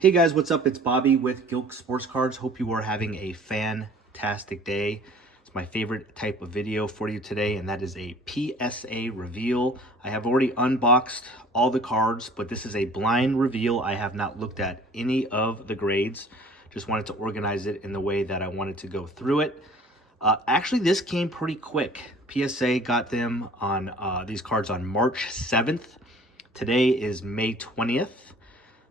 Hey guys, what's up? It's Bobby with Gilk Sports Cards. Hope you are having a fantastic day. It's my favorite type of video for you today, and that is a PSA reveal. I have already unboxed all the cards, but this is a blind reveal. I have not looked at any of the grades. Just wanted to organize it in the way that I wanted to go through it. Actually, this came pretty quick. PSA got them on these cards on March 7th. Today is May 20th.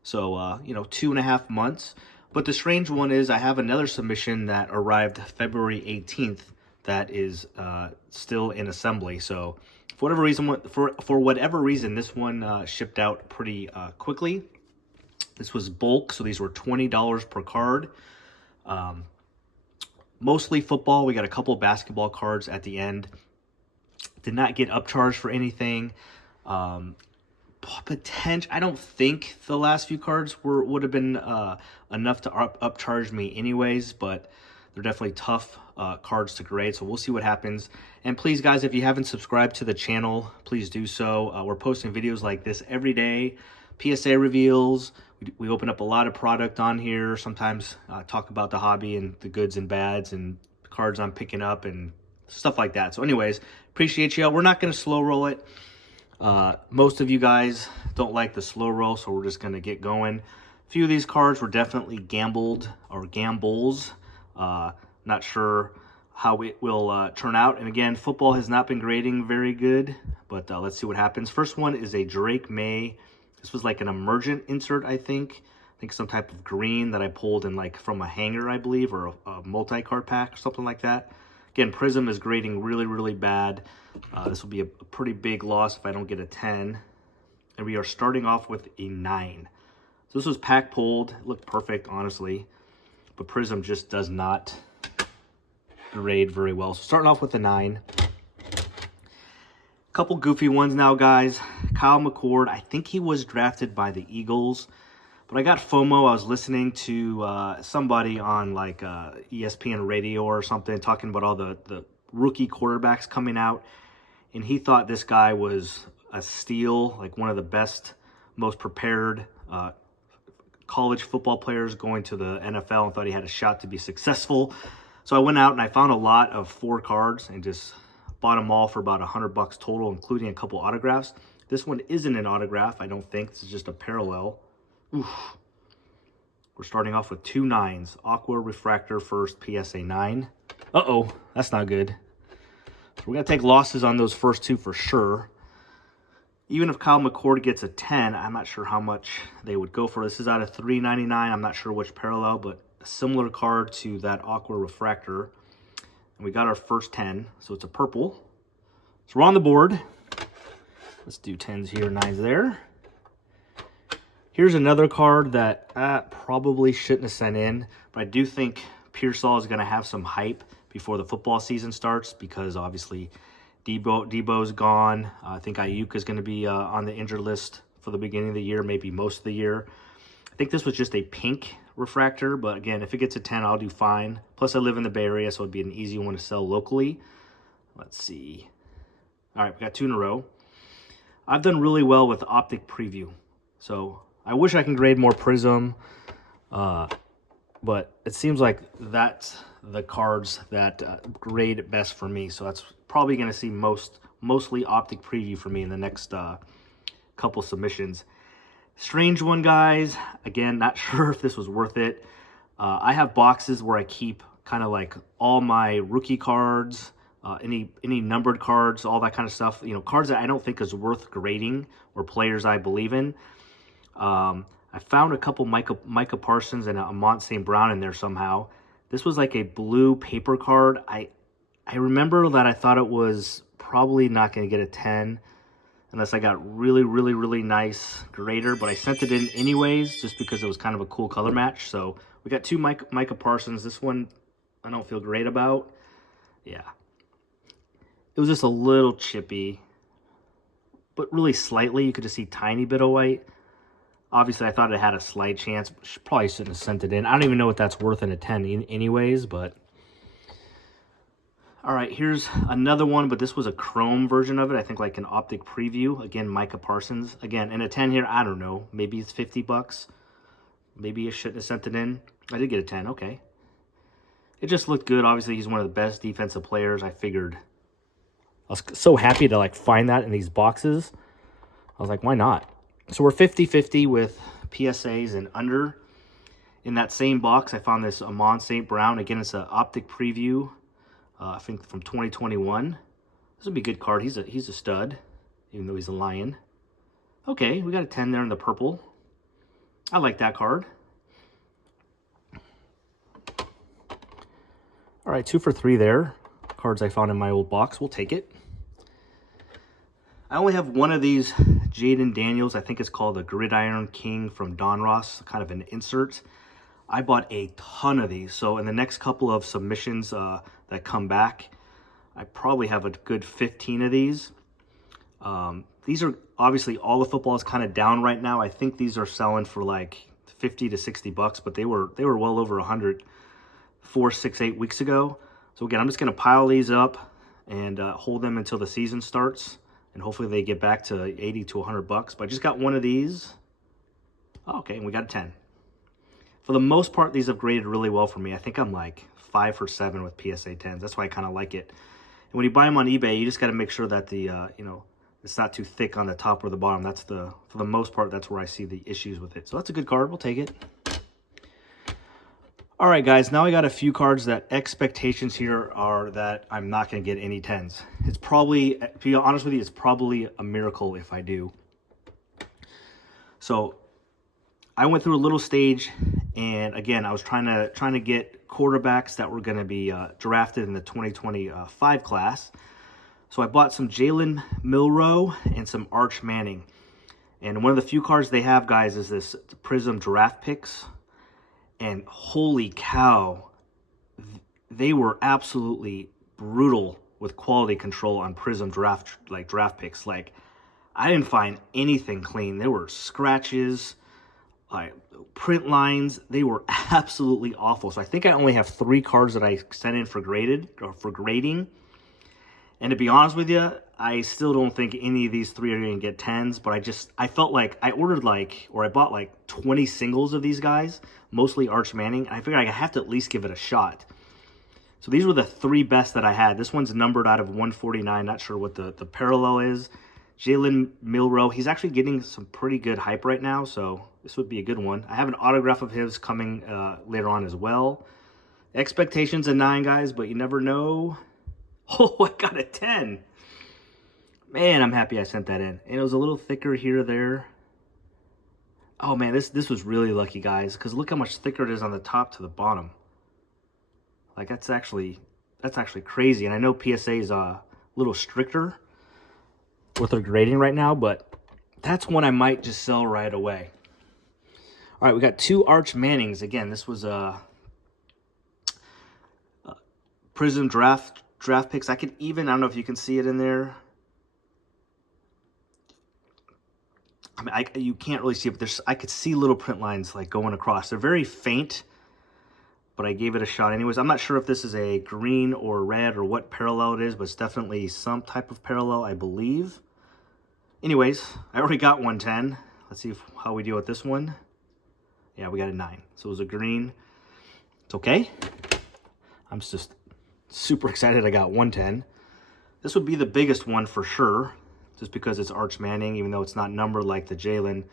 So, 2.5 months. But the strange one is I have another submission that arrived February 18th that is still in assembly. So, for whatever reason, this one shipped out pretty quickly. This was bulk, so these were $20 per card. Mostly football. We got a couple basketball cards at the end. Did not get upcharged for anything. I don't think the last few cards would have been enough to upcharge me anyways, but they're definitely tough cards to grade, so we'll see what happens. And please, guys, if you haven't subscribed to the channel, please do so. We're posting videos like this every day. PSA reveals. We open up a lot of product on here. Sometimes talk about the hobby and the goods and bads and cards I'm picking up and stuff like that. So anyways, appreciate you. We're not going to slow roll it. Most of you guys don't like the slow roll, so we're just going to get going. A few of these cards were definitely gambles. Not sure how it will turn out. And again, football has not been grading very good, but let's see what happens. First one is a Drake Maye. This was like an emergent insert, I think. Some type of green that I pulled in from a hanger, I believe, or a multi-card pack or something like that. Again, Prism is grading really, really bad. This will be a pretty big loss if I don't get a 10. And we are starting off with a 9. So this was pack pulled. It looked perfect, honestly. But Prism just does not grade very well. So starting off with a 9. Couple goofy ones now, guys. Kyle McCord. I think he was drafted by the Eagles. But I got FOMO. I was listening to somebody on ESPN radio or something talking about all the rookie quarterbacks coming out. And he thought this guy was a steal, like one of the best, most prepared college football players going to the NFL, and thought he had a shot to be successful. So I went out and I found a lot of 4 cards and just bought them all for about $100 total, including a couple autographs. This one isn't an autograph, I don't think. This is just a parallel. Oof. We're starting off with 2 9s. Aqua Refractor first, PSA 9. Uh-oh, that's not good. So we're going to take losses on those first 2 for sure. Even if Kyle McCord gets a 10, I'm not sure how much they would go for. This is out of $3.99. I'm not sure which parallel, but a similar card to that Aqua Refractor. And we got our first 10, so it's a purple. So we're on the board. Let's do 10s here, 9s there. Here's another card that probably shouldn't have sent in, but I do think Pearsall is going to have some hype before the football season starts because obviously Debo's gone. I think Ayuk is going to be on the injured list for the beginning of the year, maybe most of the year. I think this was just a pink refractor, but again, if it gets a 10, I'll do fine. Plus, I live in the Bay Area, so it'd be an easy one to sell locally. Let's see. All right, we got 2 in a row. I've done really well with Optic Preview, so I wish I can grade more Prism, but it seems like that's the cards that grade best for me. So that's probably going to see mostly Optic Preview for me in the next couple submissions. Strange one, guys. Again, not sure if this was worth it. I have boxes where I keep kind of like all my rookie cards, any numbered cards, all that kind of stuff. Cards that I don't think is worth grading or players I believe in. I found a couple Micah Parsons and a Mont St. Brown in there somehow. This was like a blue paper card. I remember that I thought it was probably not going to get a 10 unless I got really, really, really nice grader, but I sent it in anyways just because it was kind of a cool color match. So we got 2 Micah Parsons. This one I don't feel great about. Yeah. It was just a little chippy, but really slightly. You could just see tiny bit of white. Obviously, I thought it had a slight chance. Probably shouldn't have sent it in. I don't even know what that's worth in a 10 anyways, but... All right, here's another one, but this was a chrome version of it. I think like an Optic Preview. Again, Micah Parsons. Again, in a 10 here, I don't know. Maybe it's $50. Maybe I shouldn't have sent it in. I did get a 10. Okay. It just looked good. Obviously, he's one of the best defensive players. I figured. I was so happy to like find that in these boxes. I was like, why not? So we're 50-50 with PSAs and under. In that same box, I found this Amon St. Brown. Again, it's an optic preview. I think from 2021. This would be a good card. He's a stud, even though he's a Lion. Okay, we got a 10 there in the purple. I like that card. All right, 2 for 3 there. Cards I found in my old box. We'll take it. I only have one of these Jaden Daniels. I think it's called the Gridiron King from Donruss, kind of an insert. I bought a ton of these. So in the next couple of submissions that come back, I probably have a good 15 of these. These are obviously all the football is kind of down right now. I think these are selling for like 50 to 60 bucks, but they were well over 100 4, 6, 8 weeks ago. So again, I'm just going to pile these up and hold them until the season starts, and hopefully they get back to 80 to 100 bucks. But I just got one of these. Oh, okay, and we got a 10. For the most part, these have graded really well for me. I think I'm like 5 for 7 with PSA 10s. That's why I kind of like it. And when you buy them on eBay, you just got to make sure that the it's not too thick on the top or the bottom. For the most part, that's where I see the issues with it. So that's a good card. We'll take it. All right, guys, now I got a few cards that expectations here are that I'm not going to get any 10s. It's probably, to be honest with you, it's probably a miracle if I do. So I went through a little stage, and again, I was trying to get quarterbacks that were going to be drafted in the 2025 class. So I bought some Jalen Milroe and some Arch Manning. And one of the few cards they have, guys, is this Prism Draft Picks. And holy cow, they were absolutely brutal with quality control on Prism draft picks. Like, I didn't find anything clean. There were scratches, print lines. They were absolutely awful. So I think I only have 3 cards that I sent in for grading. And to be honest with you, I still don't think any of these 3 are going to get 10s, but I felt like I bought like 20 singles of these guys, mostly Arch Manning, and I figured I have to at least give it a shot. So these were the 3 best that I had. This one's numbered out of 149, not sure what the parallel is. Jalen Milroe, he's actually getting some pretty good hype right now, so this would be a good one. I have an autograph of his coming later on as well. Expectations a 9, guys, but you never know. Oh, I got a 10. Man, I'm happy I sent that in. And it was a little thicker here or there. Oh, man, this was really lucky, guys, because look how much thicker it is on the top to the bottom. Like, that's actually crazy. And I know PSA is a little stricter with their grading right now, but that's one I might just sell right away. All right, we got 2 Arch Mannings. Again, this was a Prism draft picks. I don't know if you can see it in there. I mean, you can't really see it, but I could see little print lines like going across. They're very faint, but I gave it a shot anyways. I'm not sure if this is a green or red or what parallel it is, but it's definitely some type of parallel, I believe. Anyways, I already got 110. Let's see how we deal with this one. Yeah, we got a 9. So it was a green. It's okay. I'm just super excited I got 110. This would be the biggest one for sure, just because it's Arch Manning, even though it's not numbered like the Jalen.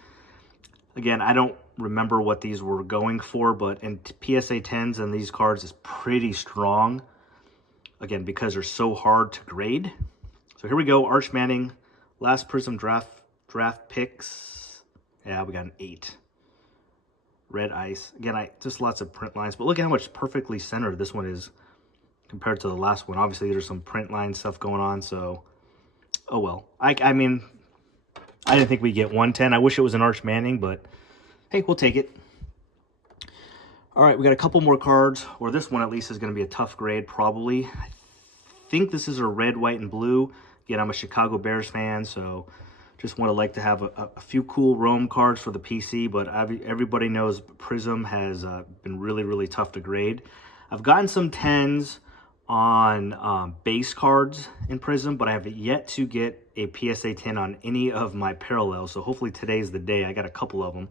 Again, I don't remember what these were going for, but in PSA 10s and these cards is pretty strong. Again, because they're so hard to grade. So here we go, Arch Manning, last Prism draft picks. Yeah, we got an 8. Red ice. Again, just lots of print lines, but look at how much perfectly centered this one is compared to the last one. Obviously, there's some print line stuff going on, so oh well. I mean, I didn't think we'd get 110. I wish it was an Arch Manning, but hey, we'll take it. All right, we got a couple more cards, or this one at least is going to be a tough grade, probably. I think this is a red, white, and blue. Again, I'm a Chicago Bears fan, so just want to have a few cool Rome cards for the PC, but everybody knows Prism has been really, really tough to grade. I've gotten some 10s on base cards in Prism, but I have yet to get a PSA 10 on any of my parallels, so hopefully today's the day. I got a couple of them.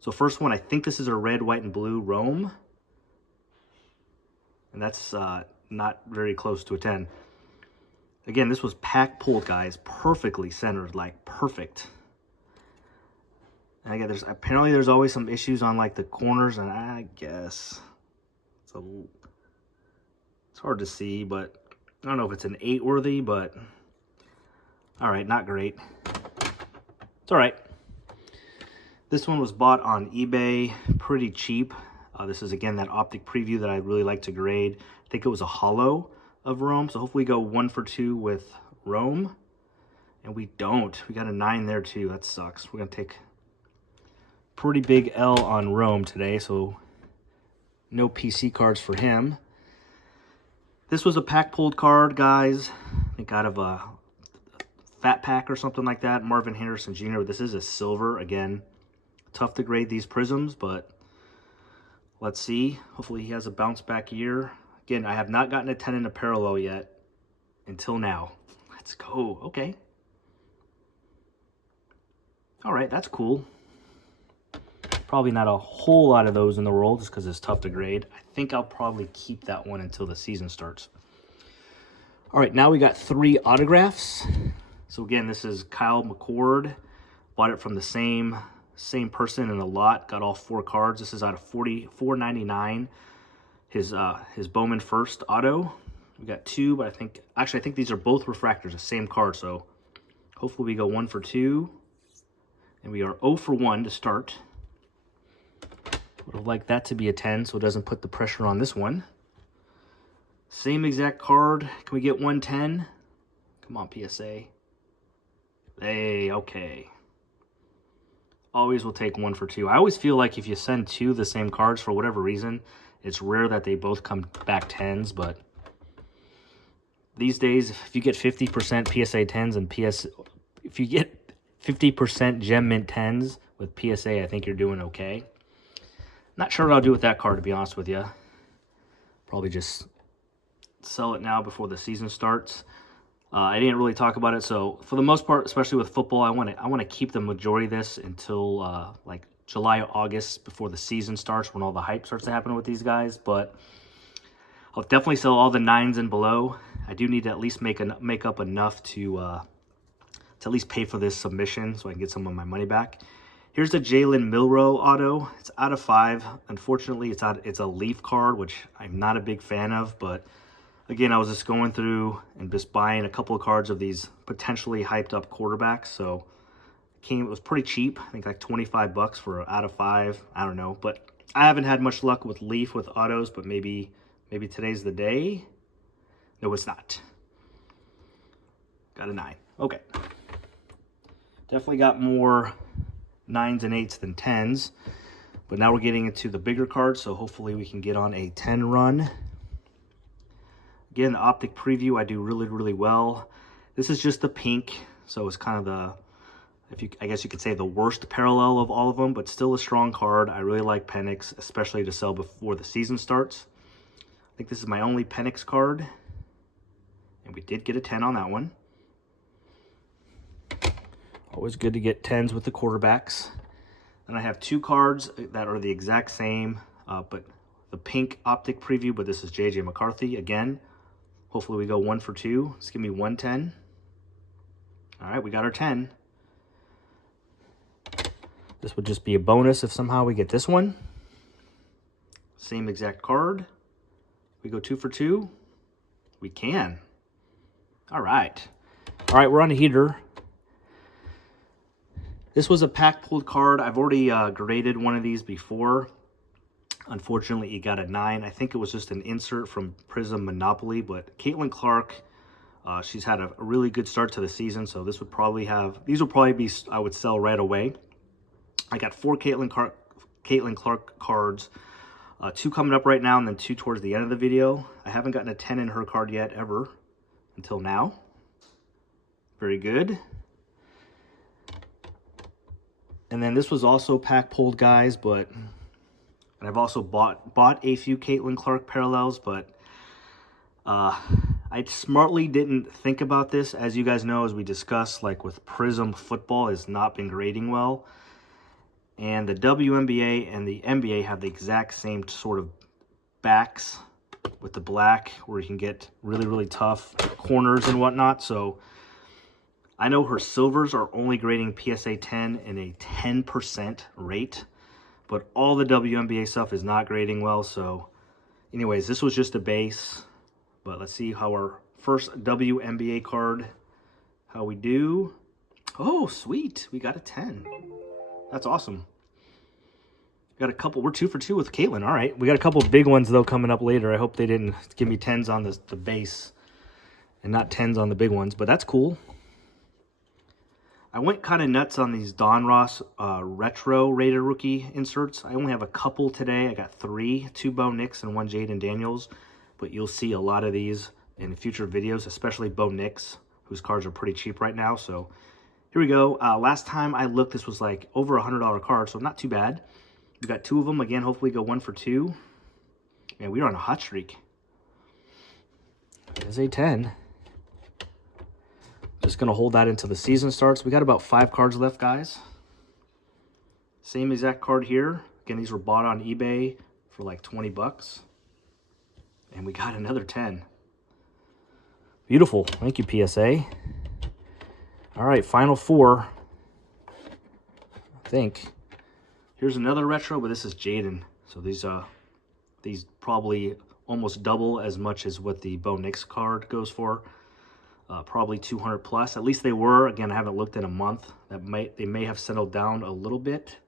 So first one, I think this is a red, white, and blue Rome. And that's not very close to a 10. Again, this was pack pulled, guys. Perfectly centered, like perfect. And again, apparently there's always some issues on like the corners, and I guess it's hard to see, but I don't know if it's an 8 worthy, but all right, not great. It's all right. This one was bought on eBay pretty cheap. This is, again, that optic preview that I really like to grade. I think it was a hollow of Rome, so hopefully we go 1 for 2 with Rome. And we don't. We got a 9 there, too. That sucks. We're going to take a pretty big L on Rome today, so no PC cards for him. This was a pack-pulled card, guys. I think out of a Fat Pack or something like that. Marvin Harrison Jr. This is a silver, again. Tough to grade these prisms, but let's see. Hopefully he has a bounce back year. Again, I have not gotten a 10 in a parallel yet until now. Let's go. Okay. All right, that's cool. Probably not a whole lot of those in the world just because it's tough to grade. I think I'll probably keep that one until the season starts. All right, now we got 3 autographs. So again, this is Kyle McCord. Bought it from the same person in a lot. Got all 4 cards. This is out of $44.99. His Bowman First auto. We got 2, but I think these are both refractors, the same card. So hopefully we go 1 for 2, and we are 0 for 1 to start. Would have liked that to be a 10, so it doesn't put the pressure on this one. Same exact card. Can we get 110? Come on, PSA. Hey, okay. Always will take 1 for 2. I always feel like if you send 2 the same cards for whatever reason, it's rare that they both come back 10s, but these days, if you get 50% PSA 10s and if you get 50% Gem Mint 10s with PSA, I think you're doing okay. Not sure what I'll do with that card, to be honest with you. Probably just sell it now before the season starts. I didn't really talk about it, so for the most part, especially with football, I want to keep the majority of this until like July, August, before the season starts, when all the hype starts to happen with these guys. But I'll definitely sell all the 9s and below. I do need to at least make up enough to at least pay for this submission, so I can get some of my money back. Here's the Jalen Milroe auto. It's out of 5. Unfortunately, it's a leaf card, which I'm not a big fan of, but again, I was just going through and just buying a couple of cards of these potentially hyped up quarterbacks. So it was pretty cheap. I think like 25 bucks for out of 5. I don't know, but I haven't had much luck with leaf with autos, but maybe today's the day. No, it's not. Got a 9. Okay. Definitely got more 9s and 8s than 10s, but now we're getting into the bigger cards, so hopefully we can get on a 10 run. Again, the optic preview I do really, really well. This is just the pink, so it's kind of I guess you could say the worst parallel of all of them, but still a strong card. I really like Penix, especially to sell before the season starts. I think this is my only Penix card, and we did get a 10 on that one. Always good to get 10s with the quarterbacks. And I have 2 cards that are the exact same, but the pink optic preview, but this is JJ McCarthy again. Hopefully we go 1 for 2. Just give me 110. All right, we got our 10. This would just be a bonus if somehow we get this one. Same exact card. We go 2 for 2. We can. All right. All right, we're on a heater. This was a pack-pulled card. I've already graded one of these before. Unfortunately, it got a 9. I think it was just an insert from Prism Monopoly, but Caitlin Clark, she's had a really good start to the season, so these will probably be, I would sell right away. I got 4 Caitlin Clark cards, 2 coming up right now, and then 2 towards the end of the video. I haven't gotten a 10 in her card yet, ever, until now. Very good. And then this was also pack-pulled, guys, but I've also bought a few Caitlin Clark parallels, but I smartly didn't think about this. As you guys know, as we discussed, like with Prism football has not been grading well. And the WNBA and the NBA have the exact same sort of backs with the black, where you can get really, really tough corners and whatnot. So I know her silvers are only grading PSA 10 in a 10% rate, but all the WNBA stuff is not grading well. So anyways, this was just a base, but let's see how our first WNBA card, how we do. Oh, sweet. We got a 10. That's awesome. Got a couple. We're 2 for 2 with Caitlin. All right. We got a couple big ones, though, coming up later. I hope they didn't give me 10s on the base and not 10s on the big ones, but that's cool. I went kind of nuts on these Don Ross retro rated rookie inserts. I only have a couple today. I got 3, 2 Bo Nix and 1 Jaden Daniels, but you'll see a lot of these in future videos, especially Bo Nix, whose cards are pretty cheap right now. So here we go. Last time I looked, this was like over $100 card, so not too bad. We got 2 of them. Again, hopefully go 1 for 2. Man, we are on a hot streak. There's a 10. Just going to hold that until the season starts. We got about 5 cards left, guys. Same exact card here. Again, these were bought on eBay for like 20 bucks. And we got another 10. Beautiful. Thank you, PSA. All right, final 4. I think. Here's another retro, but this is Jaden. So these probably almost double as much as what the Bo Nix card goes for. Probably 200 plus. At least they were. Again, I haven't looked in a month. They may have settled down a little bit.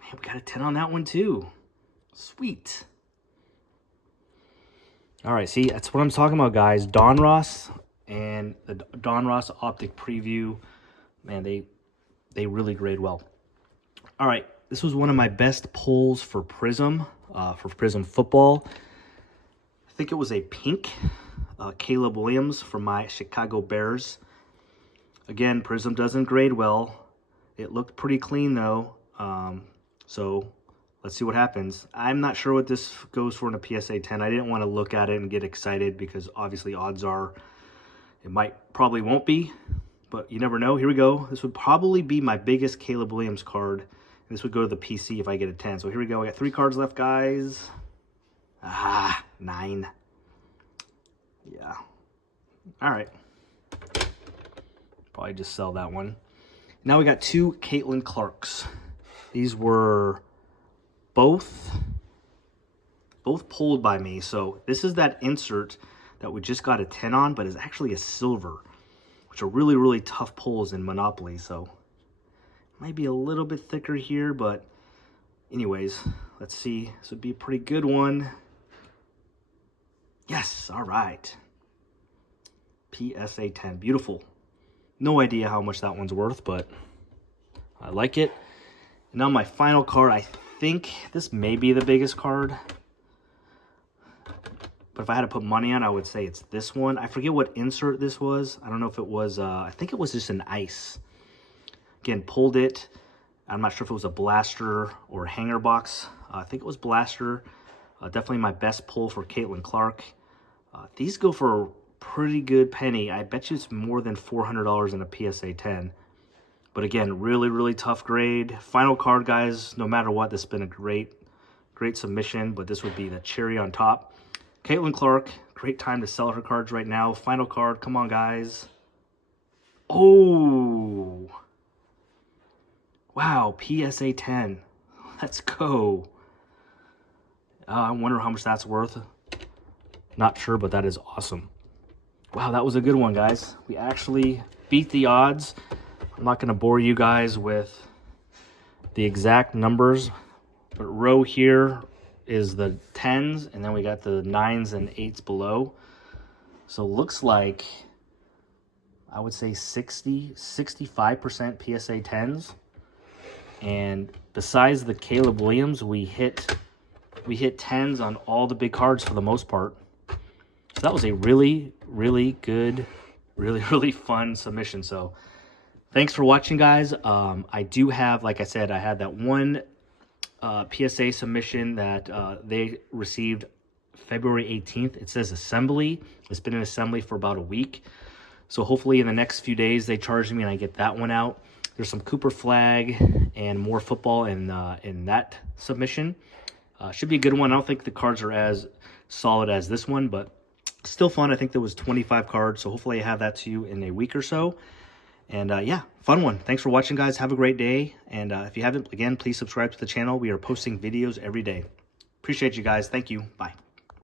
Man, we got a 10 on that one too. Sweet. All right, see, that's what I'm talking about, guys. Don Ross and the Don Ross Optic Preview, man, they really grade well. All right, this was one of my best pulls for Prism football. I think it was a pink Caleb Williams from my Chicago Bears. Again, Prism doesn't grade well. It looked pretty clean, though. So let's see what happens. I'm not sure what this goes for in a PSA 10. I didn't want to look at it and get excited because obviously odds are it probably won't be, but you never know. Here we go. This would probably be my biggest Caleb Williams card. This would go to the PC if I get a 10. So here we go. I got 3 cards left, guys. 9. Yeah. All right. Probably just sell that one. Now we got 2 Caitlin Clarks. These were both pulled by me. So this is that insert that we just got a 10 on, but is actually a silver, which are really, really tough pulls in Monopoly. So might be a little bit thicker here, but anyways, let's see. This would be a pretty good one. Yes, all right. PSA 10, beautiful. No idea how much that one's worth, but I like it. And now my final card, I think this may be the biggest card. But if I had to put money on, I would say it's this one. I forget what insert this was. I don't know if it was, I think it was just an ice. Again, pulled it. I'm not sure if it was a blaster or hanger box. I think it was blaster. Definitely my best pull for Caitlin Clark. These go for a pretty good penny. I bet you it's more than $400 in a PSA 10. But again, really, really tough grade. Final card, guys. No matter what, this has been a great submission. But this would be the cherry on top. Caitlin Clark, great time to sell her cards right now. Final card, come on, guys. Oh, wow, PSA 10. Let's go. I wonder how much that's worth. Not sure, but that is awesome. Wow, that was a good one, guys. We actually beat the odds. I'm not going to bore you guys with the exact numbers, but row here is the 10s, and then we got the 9s and 8s below. So looks like, I would say 65% PSA 10s. And besides the Caleb Williams, we hit 10s on all the big cards for the most part. So that was a really, really good, really, really fun submission. So thanks for watching, guys. I do have, like I said, I had that one PSA submission that they received February 18th. It says assembly. It's been in assembly for about a week. So hopefully in the next few days they charge me and I get that one out. There's some Cooper flag and more football in that submission. Should be a good one. I don't think the cards are as solid as this one, but still fun. I think there was 25 cards, so hopefully I have that to you in a week or so. And yeah, fun one. Thanks for watching, guys. Have a great day. And if you haven't, again, please subscribe to the channel. We are posting videos every day. Appreciate you guys. Thank you. Bye.